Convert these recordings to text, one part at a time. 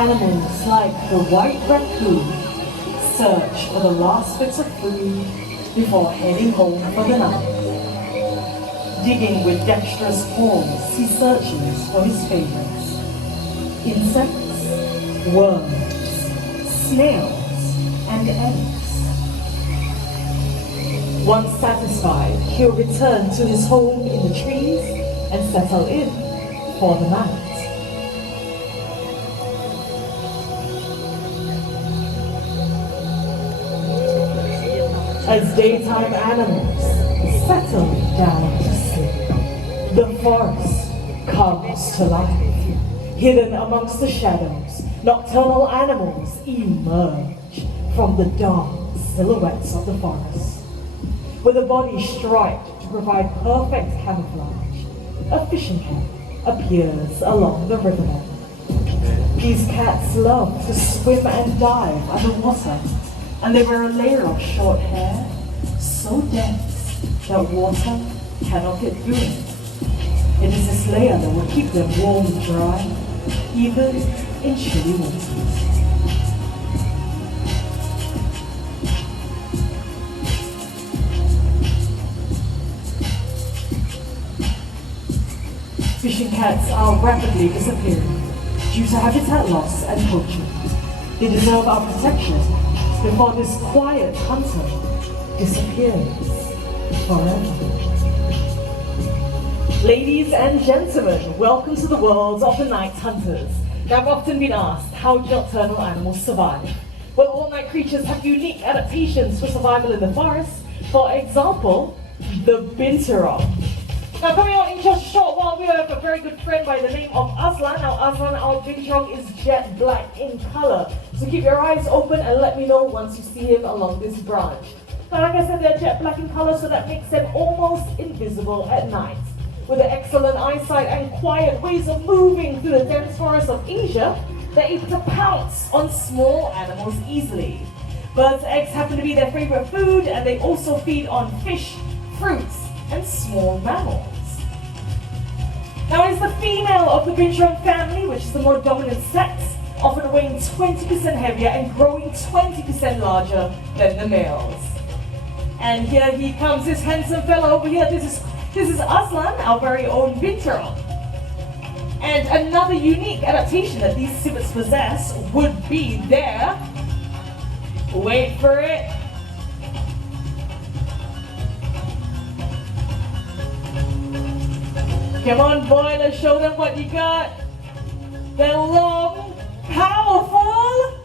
Animals like the white raccoon search for the last bits of food before heading home for the night. Digging with dexterous paws, he searches for his favorites. Insects, worms, snails, and eggs. Once satisfied, he'll return to his home in the trees and settle in for the night. As daytime animals settle down to sleep, the forest comes to life. Hidden amongst the shadows, nocturnal animals emerge from the dark silhouettes of the forest. With a body striped to provide perfect camouflage, a fishing cat appears along the riverbed. These cats love to swim and dive underwater, and they wear a layer of short hair so dense that water cannot get through it. It is this layer that will keep them warm and dry, even in chilly winters. Fishing cats are rapidly disappearing due to habitat loss and poaching. They deserve our protection before this quiet hunter disappears forever. Ladies and gentlemen, welcome to the world of the night hunters. Now, I've often been asked how nocturnal animals survive. Well, all-night creatures have unique adaptations for survival in the forest. For example, the binturong. Now, coming on in just a short while, we have a very good friend by the name of Aslan. Now, Aslan, our binturong is jet black in color. So keep your eyes open and let me know once you see him along this branch. Now, like I said, they're jet black in color, so that makes them almost invisible at night. With their excellent eyesight and quiet ways of moving through the dense forests of Asia, they're able to pounce on small animals easily. Birds' eggs happen to be their favorite food, and they also feed on fish, fruits, and small mammals. Now, it's the female of the binturong family, which is the more dominant sex, often weighing 20% heavier and growing 20% larger than the males. And here he comes, this handsome fellow over here. This is Aslan, our very own binturong. And another unique adaptation that these civets possess would be their, wait for it, come on, boy, let's show them what you got. Their long, powerful,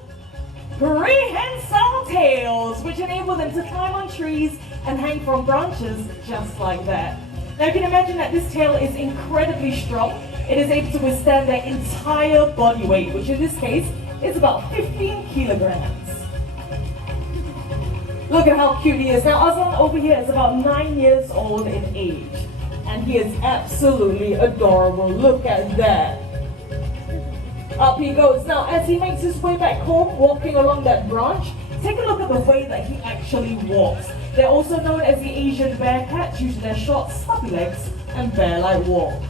prehensile tails, which enable them to climb on trees and hang from branches just like that. Now you can imagine that this tail is incredibly strong. It is able to withstand their entire body weight, which in this case is about 15 kilograms. Look at how cute he is. Now Aslan over here is about 9 years old in age. And he is absolutely adorable. Look at that. Up he goes. Now, as he makes his way back home, walking along that branch, take a look at the way that he actually walks. They're also known as the Asian bear cat due to their short, stubby legs and bear-like walk.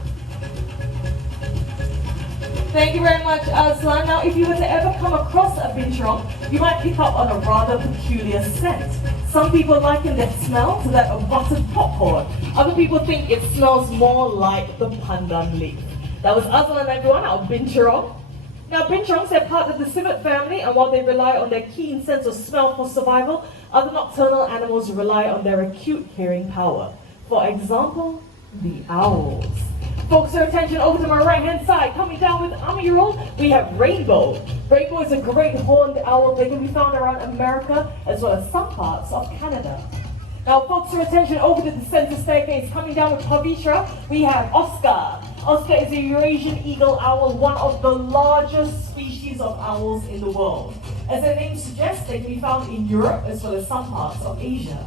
Thank you very much, Aslan. Now, if you were to ever come across a binturong, you might pick up on a rather peculiar scent. Some people liken that smell to that of buttered popcorn. Other people think it smells more like the pandan leaf. That was Aslan, everyone, our binturong. Now, binturongs are part of the civet family, and while they rely on their keen sense of smell for survival, other nocturnal animals rely on their acute hearing power. For example, the owls. Focus your attention over to my right-hand side. Coming down with Amirul, we have Rainbow. Rainbow is a great horned owl. They can be found around America as well as some parts of Canada. Now, focus your attention over to the center staircase. Coming down with Pavitra, we have Oscar. Oscar is a Eurasian eagle owl, one of the largest species of owls in the world. As their name suggests, they can be found in Europe as well as some parts of Asia.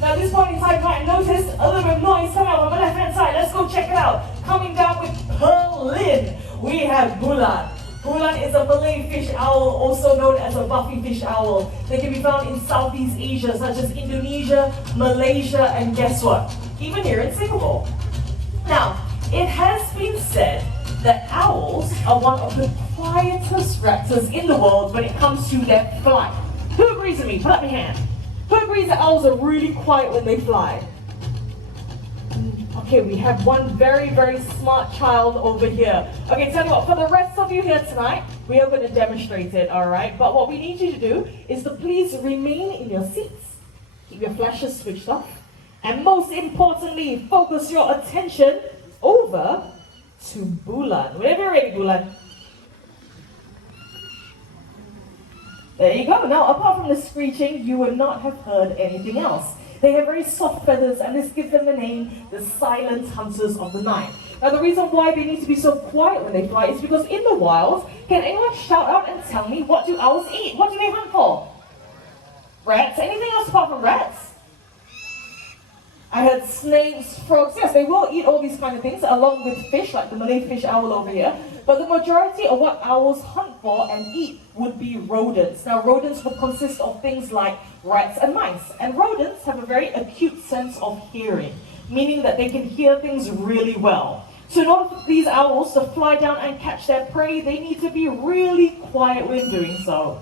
Now, at this point in time, you might notice a little bit of noise coming out on my left-hand side. Let's go check it out. Coming down with Berlin, we have Bulan. Bulan is a Malay fish owl, also known as a buffy fish owl. They can be found in Southeast Asia, such as Indonesia, Malaysia, and guess what? Even here in Singapore. Now, it has been said that owls are one of the quietest raptors in the world when it comes to their flight. Who agrees with me? Put up your hand. Who agrees that owls are really quiet when they fly? Okay, we have one very, very smart child over here. Okay, tell you what, for the rest of you here tonight, we are going to demonstrate it, all right? But what we need you to do is to please remain in your seats. Keep your flashes switched off. And most importantly, focus your attention over to Bulan. Whenever you're ready, Bulan. There you go. Now, apart from the screeching, you would not have heard anything else. They have very soft feathers, and this gives them the name, the silent hunters of the night. Now, the reason why they need to be so quiet when they fly is because in the wild, can anyone shout out and tell me, what do owls eat? What do they hunt for? Rats? Anything else apart from rats? I heard snakes, frogs. Yes, they will eat all these kind of things, along with fish, like the Malay fish owl over here. But the majority of what owls hunt for and eat would be rodents. Now, rodents would consist of things like rats and mice. And rodents have a very acute sense of hearing, meaning that they can hear things really well. So in order for these owls to fly down and catch their prey, they need to be really quiet when doing so.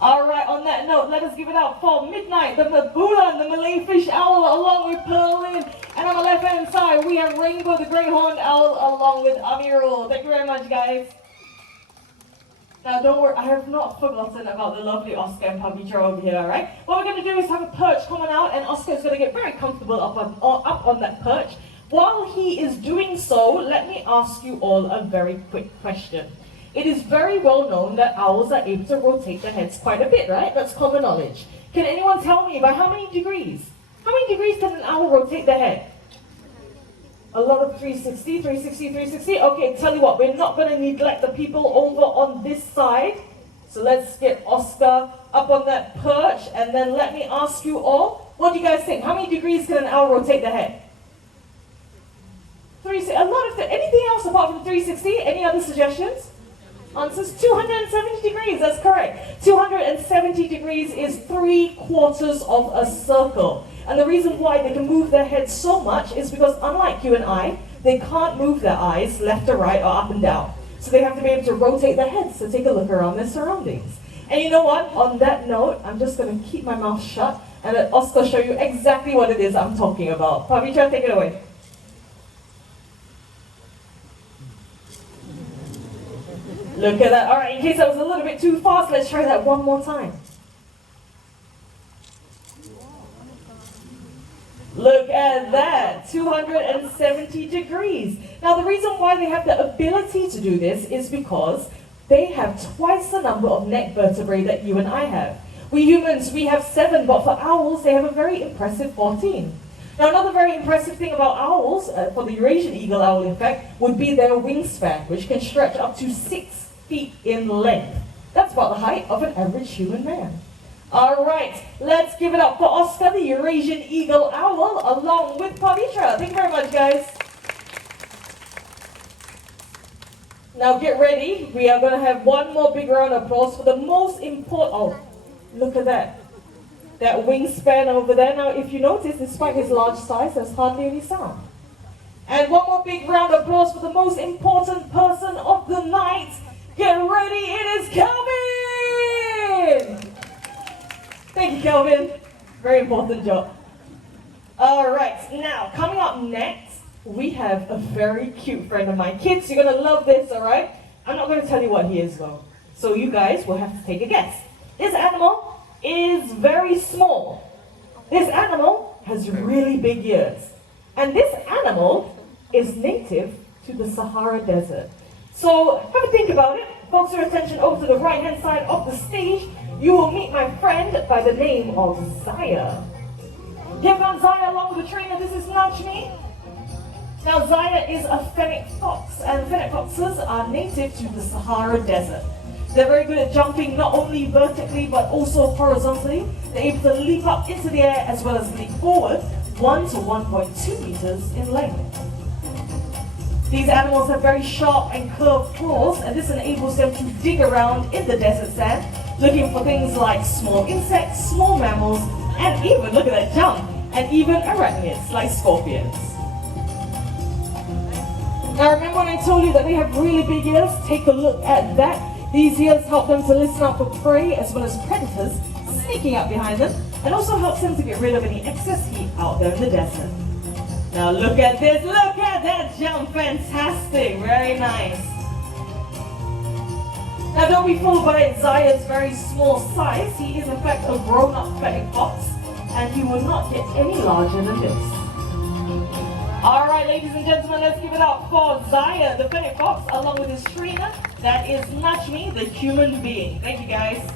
Alright, on that note, let us give it out for Midnight, the Bulan, the Malay fish owl, along with Pearlin. And on the left-hand side, we have Rainbow, the great horned owl, along with Amirul. Thank you very much, guys. Now, don't worry, I have not forgotten about the lovely Oscar and Pavitra over here, alright? What we're going to do is have a perch coming out, and Oscar is going to get very comfortable up on that perch. While he is doing so, let me ask you all a very quick question. It is very well known that owls are able to rotate their heads quite a bit, right? That's common knowledge. Can anyone tell me by how many degrees? How many degrees can an owl rotate their head? A lot of 360, 360, 360. Okay, tell you what, we're not going to neglect the people over on this side. So let's get Oscar up on that perch, and then let me ask you all, what do you guys think? How many degrees can an owl rotate their head? 360. A lot of anything else apart from 360? Any other suggestions? Answers 270 degrees, that's correct. 270 degrees is 3/4 of a circle. And the reason why they can move their heads so much is because unlike you and I, they can't move their eyes left or right or up and down. So they have to be able to rotate their heads to take a look around their surroundings. And you know what? On that note, I'm just going to keep my mouth shut and let Oscar show you exactly what it is I'm talking about. Pavitra, take it away. Look at that. All right, in case I was a little bit too fast, let's try that one more time. Look at that, 270 degrees. Now, the reason why they have the ability to do this is because they have twice the number of neck vertebrae that you and I have. We humans, we have 7, but for owls, they have a very impressive 14. Now, another very impressive thing about owls, for the Eurasian eagle owl, in fact, would be their wingspan, which can stretch up to 6 feet in length. That's about the height of an average human man. All right, let's give it up for Oscar, the Eurasian eagle owl, along with Pavitra. Thank you very much, guys. Now get ready. We are going to have one more big round of applause for the most important... Oh, look at that. That wingspan over there. Now, if you notice, despite his large size, there's hardly any sound. And one more big round of applause for the most important person of the night. Get ready, it is Kelvin! Thank you, Kelvin. Very important job. All right, now, coming up next, we have a very cute friend of mine. Kids, you're going to love this, all right? I'm not going to tell you what he is, though. So you guys will have to take a guess. This animal is very small. This animal has really big ears. And this animal is native to the Sahara Desert. So have a think about it. Focus your attention over to the right-hand side of the stage. You will meet my friend by the name of Zaya. Give on Zaya along with the trainer. This is Najmi. Now Zaya is a Fennec Fox, and Fennec Foxes are native to the Sahara Desert. They're very good at jumping not only vertically but also horizontally. They're able to leap up into the air as well as leap forward 1 to 1.2 meters in length. These animals have very sharp and curved claws, and this enables them to dig around in the desert sand, looking for things like small insects, small mammals, and even, look at that jump, and even arachnids like scorpions. Now remember when I told you that they have really big ears? Take a look at that. These ears help them to listen out for prey as well as predators sneaking up behind them, and also helps them to get rid of any excess heat out there in the desert. Now look at this, look at that jump, fantastic, very nice. Now don't be fooled by Zaya's very small size. He is in fact a grown-up Feminic Fox, and he will not get any larger than this. Alright, ladies and gentlemen, let's give it up for Zaya, the Feminic Fox, along with his trainer, that is Nachmi, the human being. Thank you, guys.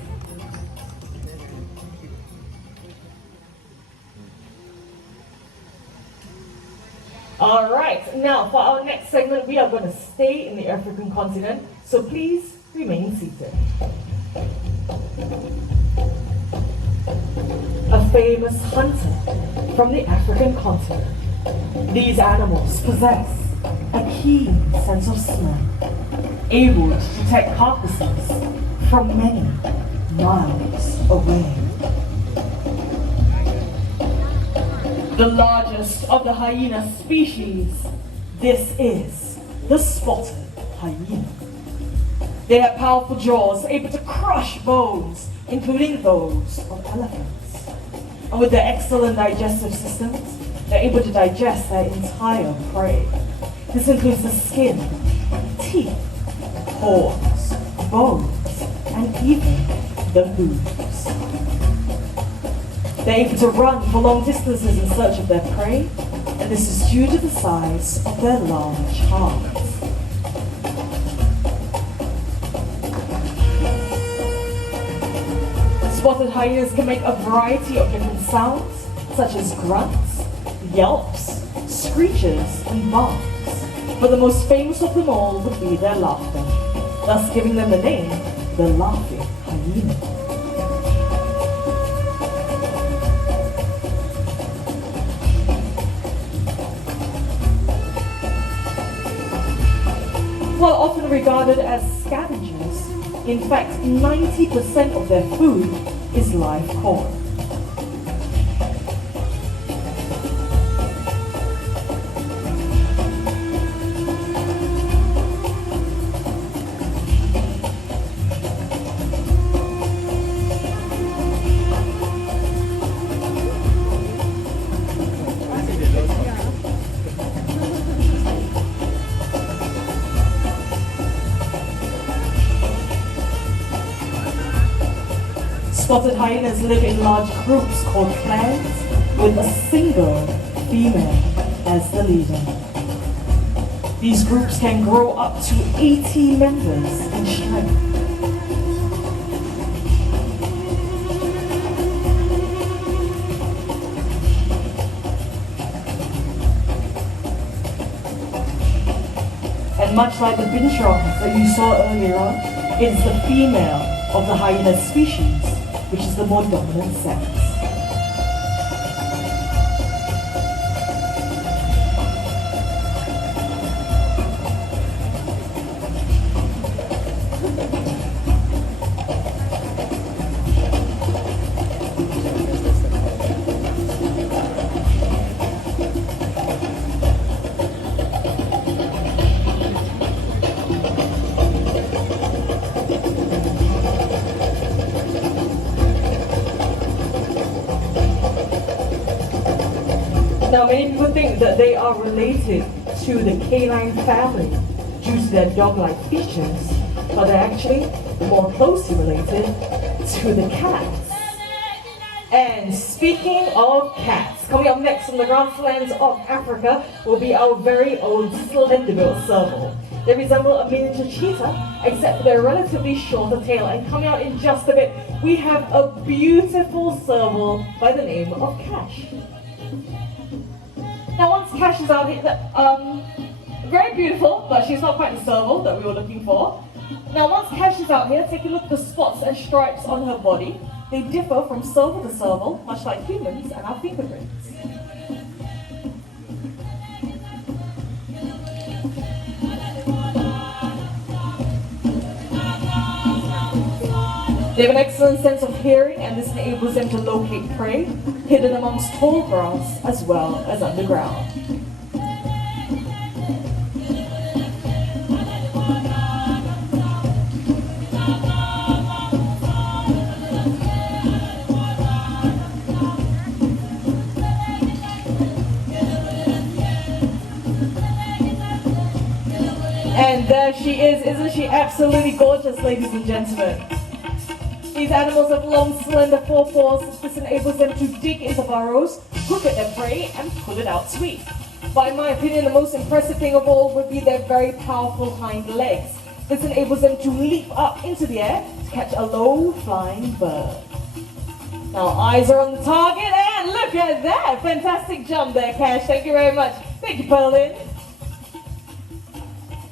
Alright, now for our next segment, we are going to stay in the African continent, so please remain seated. A famous hunter from the African continent. These animals possess a keen sense of smell, able to detect carcasses from many miles away. The largest of the hyena species, this is the spotted hyena. They have powerful jaws, able to crush bones, including those of elephants. And with their excellent digestive systems, they're able to digest their entire prey. This includes the skin, teeth, horns, bones, and even the hooves. They're able to run for long distances in search of their prey, and this is due to the size of their large hearts. Spotted hyenas can make a variety of different sounds, such as grunts, yelps, screeches, and barks. But the most famous of them all would be their laughter, thus giving them the name, the laughing hyena. While often regarded as scavengers, in fact 90% of their food is live corn. Spotted hyenas live in large groups called clans, with a single female as the leader. These groups can grow up to 80 members in strength. And much like the bintrong that you saw earlier on, it is the female of the hyena species which is the more dominant sex. Now, many people think that they are related to the canine family due to their dog-like features, but they're actually more closely related to the cats. And speaking of cats, coming up next from the grasslands of Africa will be our very own slender-built serval. They resemble a miniature cheetah, except for their relatively shorter tail. And coming out in just a bit, we have a beautiful serval by the name of Cash. Now once Cash is out here, very beautiful, but she's not quite the serval that we were looking for. Now once Cash is out here, take a look at the spots and stripes on her body. They differ from serval to serval, much like humans and our fingerprints. They have an excellent sense of hearing, and this enables them to locate prey hidden amongst tall grass as well as underground. There she is. Isn't she absolutely gorgeous, ladies and gentlemen? These animals have long, slender forepaws. This enables them to dig into burrows, hook at their prey, and pull it out to eat. But in my opinion, the most impressive thing of all would be their very powerful hind legs. This enables them to leap up into the air to catch a low-flying bird. Now, eyes are on the target, and look at that! Fantastic jump there, Cash. Thank you very much. Thank you, Pearlin.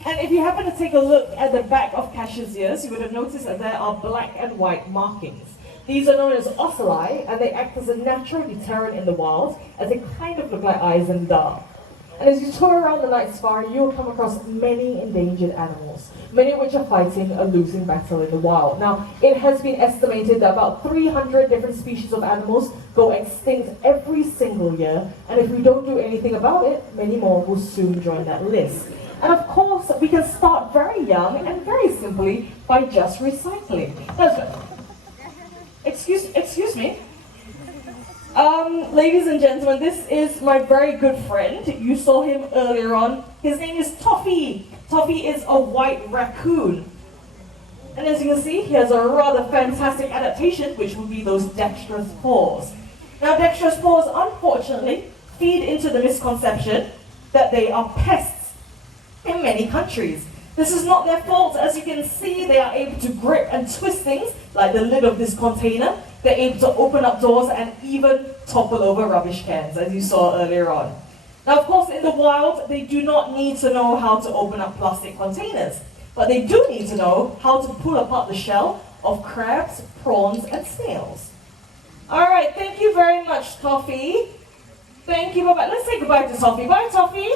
And if you happen to take a look at the back of Cash's ears, you would have noticed that there are black and white markings. These are known as ocelli, and they act as a natural deterrent in the wild, as they kind of look like eyes in the dark. And as you tour around the night safari, you will come across many endangered animals, many of which are fighting a losing battle in the wild. Now, it has been estimated that about 300 different species of animals go extinct every single year, and if we don't do anything about it, many more will soon join that list. And of course, we can start very young and very simply by just recycling. Excuse me. Ladies and gentlemen, this is my very good friend. You saw him earlier on. His name is Toffee. Toffee is a white raccoon. And as you can see, he has a rather fantastic adaptation, which would be those dexterous paws. Now, dexterous paws, unfortunately, feed into the misconception that they are pests in many countries. This is not their fault. As you can see, they are able to grip and twist things, like the lid of this container. They're able to open up doors and even topple over rubbish cans, as you saw earlier on. Now, of course, in the wild, they do not need to know how to open up plastic containers, but they do need to know how to pull apart the shell of crabs, prawns, and snails. All right, thank you very much, Toffee. Thank you, bye-bye. Let's say goodbye to Toffee. Bye, Toffee.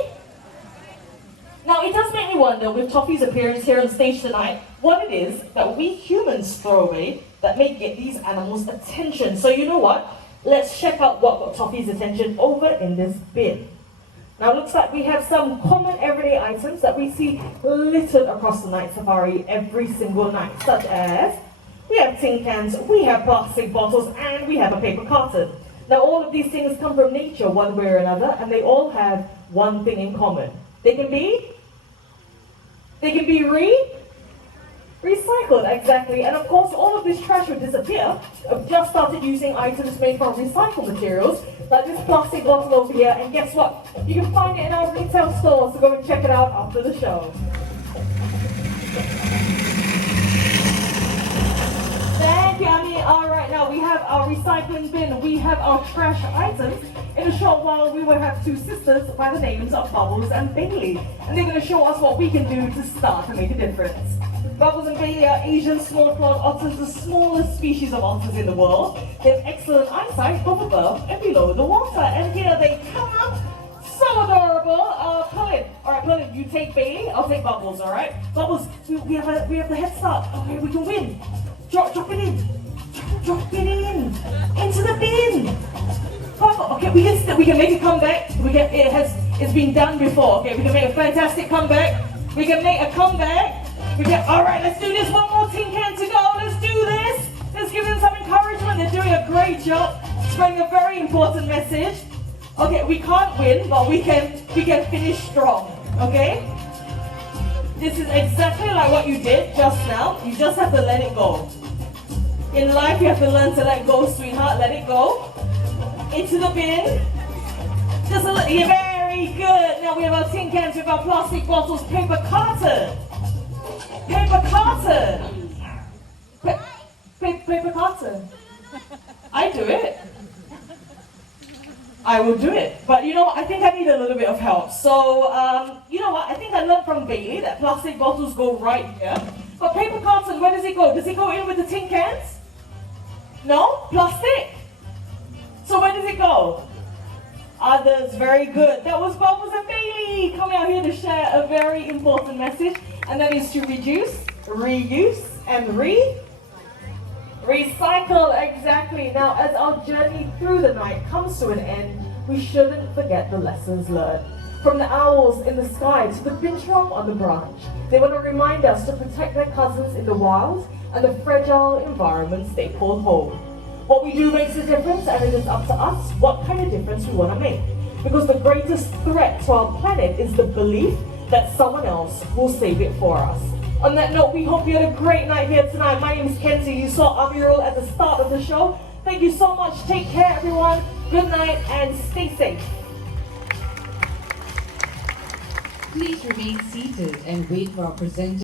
Now, it does make me wonder, with Toffee's appearance here on stage tonight, what it is that we humans throw away that may get these animals' attention. So you know what? Let's check out what got Toffee's attention over in this bin. Now, it looks like we have some common everyday items that we see littered across the night safari every single night, such as we have tin cans, we have plastic bottles, and we have a paper carton. Now, all of these things come from nature one way or another, and they all have one thing in common. They can be recycled, exactly. And of course, all of this trash would disappear. I've just started using items made from recycled materials, like this plastic bottle over here, and guess what? You can find it in our retail store, so go and check it out after the show. Thank you, Annie. All right, now we have our recycling bin, we have our trash items. In a short while, we will have two sisters by the names of Bubbles and Bailey, and they're going to show us what we can do to start to make a difference. Bubbles and Bailey are Asian small-clawed otters, the smallest species of otters in the world. They have excellent eyesight both above and below the water, and here they come up, so adorable. Colin, all right, Colin, you take Bailey, I'll take Bubbles, all right? Bubbles, we have the head start. Okay, we can win. Drop it in. Drop it in. Into the bin. Okay, we can make a comeback. It's been done before. Okay, we can make a fantastic comeback. We can make a comeback. All right, let's do this. One more tin can to go. Let's do this. Let's give them some encouragement. They're doing a great job, spreading a very important message. Okay, we can't win, but we can finish strong. Okay. This is exactly like what you did just now. You just have to let it go. In life, you have to learn to let go, sweetheart. Let it go. Into the bin. Just a little, yeah, very good. Now we have our tin cans with our plastic bottles, paper carton. Paper carton. Paper carton. I do it. I will do it. But you know what? I think I need a little bit of help. So, you know what? I think I learned from Bailey that plastic bottles go right here. But paper carton, where does it go? Does it go in with the tin cans? No? Plastic? So where does it go? Others, very good. That was Bubbles and Bailey coming out here to share a very important message, and that is to reduce, reuse, and recycle, exactly. Now, as our journey through the night comes to an end, we shouldn't forget the lessons learned. From the owls in the sky to the binchrom on the branch, they want to remind us to protect their cousins in the wild and the fragile environments they call home. What we do makes a difference, and it is up to us what kind of difference we want to make. Because the greatest threat to our planet is the belief that someone else will save it for us. On that note, we hope you had a great night here tonight. My name is Kenzie. You saw Amirul at the start of the show. Thank you so much. Take care, everyone. Good night and stay safe. Please remain seated and wait for our presenter.